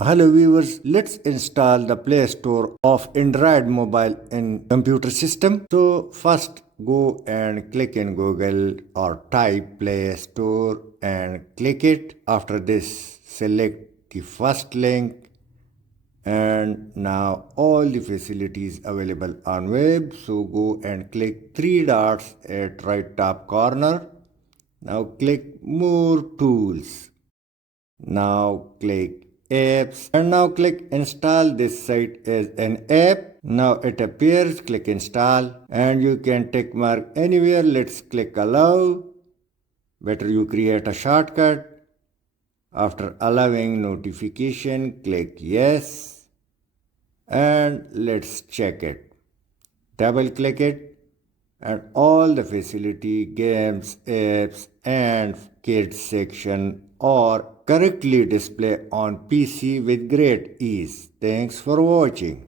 Hello viewers, let's install the Play Store of Android mobile in computer system. So first go and click in Google or type Play Store and click it. After this select the first link and now all the facilities available on web. So go and click three dots at right top corner. Now click more tools. Now click apps and now click install this site as an app. Now it appears, click install and you can tick mark anywhere. Let's click allow. Better you create a shortcut. After allowing notification, click yes and let's check it. Double click it and all the facility, games, apps and kids section are correctly displayed on PC with great ease. Thanks for watching.